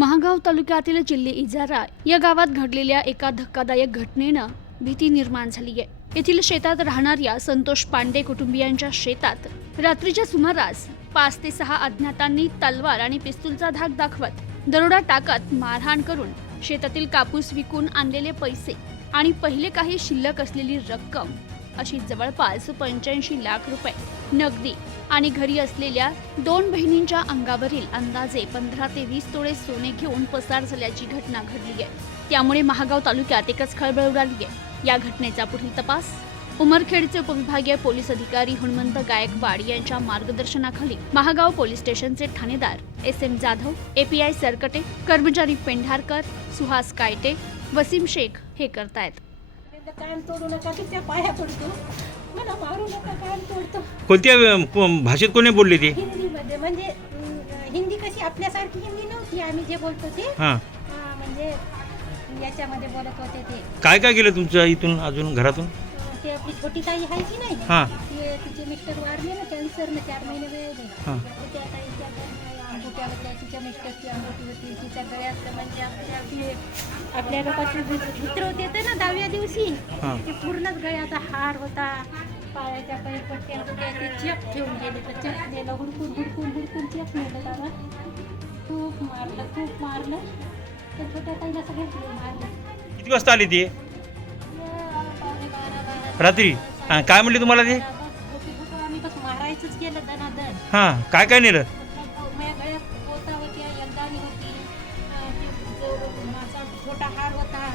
महागाव तालुक्यातील चिल्ली इजारा या गावात घडलेल्या एका धक्कादायक घटनेनं भीती निर्माण झाली आहे. येथील शेतात राहणाऱ्या संतोष पांडे कुटुंबियांच्या शेतात रात्रीच्या सुमारास पाच ते सहा अज्ञातांनी तलवार आणि पिस्तूलचा धाक दाखवत दरोडा टाकत मारहाण करून शेतातील कापूस विकून आणलेले पैसे आणि पहिले काही शिल्लक असलेली रक्कम अशी जवळपास पंच्याऐंशी लाख रुपये. नगदी आणि घरी असलेल्या दोन बहिणींच्या अंगावरील अंदाजे पंधरा ते वीस तोळे सोने घेऊन पसार झाल्याची घटना घडली आहे. त्यामुळे महागाव तालुक्यात एकच खळबळ उडाली आहे. या घटनेचा पुढील तपास? उमरखेडचे उपविभागीय पोलीस अधिकारी हनुमंत गायकवाड यांच्या मार्गदर्शनाखाली महागाव पोलीस स्टेशनचे ठाणेदार S M Jadhav API Sarkate कर्मचारी पेंढारकर सुहास कायटे वसीम शेख हे करतायत. कान तोडू नका तिच्या पाया पडतो. मला मारू नका कान तोडतो. कोणत्या अं, को- भाषेत कोणी बोलली ती? हिंदीमध्ये म्हणजे अं, हिंदी कशी आपल्यासारखी हिंदी नव्हती आम्ही जे बोलतो ते. हां. हा, म्हणजे याच्यामध्ये बोलत होते ते. काय काय केलं तुमच्या इथून अजून घरातून? अं, ते आपली छोटी ताई आहे की नाही? हां. ते तिचे मिस्टर वारले ना कॅन्सरनं चार महिने वेळ हां. त्या ताईच्या तिच्या मिस्टरची अंगुठी होती तिच्या गळ्यात म्हणजे आपल्या आपले आपल्या लोकांचे मित्र होते ते ना दहाव्या दिवशी. हां. ते पूर्णच गळ्याचा हार होता. पायाच्या काही पट्ट्या होत्या. ते चेक ठेवून गेले. तर चेक दिलं. हुडकून हुडकून हुडकून चेक नेलं त्याला खूप मारलं खूप मारलं. त्या छोट्या ताईला सगळं मारलं. किती वाजता आली ती? रात्री? हां काय म्हणली तुम्हाला ते? आम्ही बस मारायचंच केलं दनादन. हां काय काय नेलं? हार होता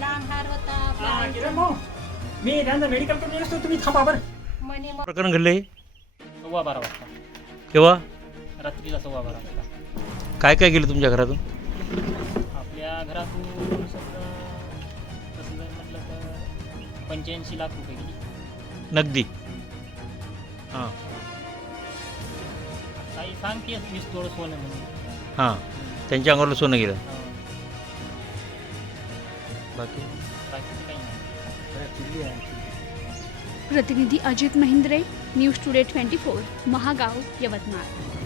लांब हार होता आपला किरण भाऊ मी त्यांना मेडिकल करून येतो तुम्ही थांबा बरं. मने प्रकरण घडलं सव्वा बारा वाजता. केव्हा? रात्रीला सव्वा बारा वाजता. काय काय केलं तुमच्या घरातून? आपल्या घरातून समजा तसं जर म्हटलं तर पंच्याऐंशी लाख रुपये गेली. नगदी? हां. काही सांगते वीस तोळ सोनं म्हणून हां. त्यांच्या अंगावर सोनं गेलं. बाकी? प्रतिनिधी Ajit Mahindre news today twenty four Mahagaon Yavatmal.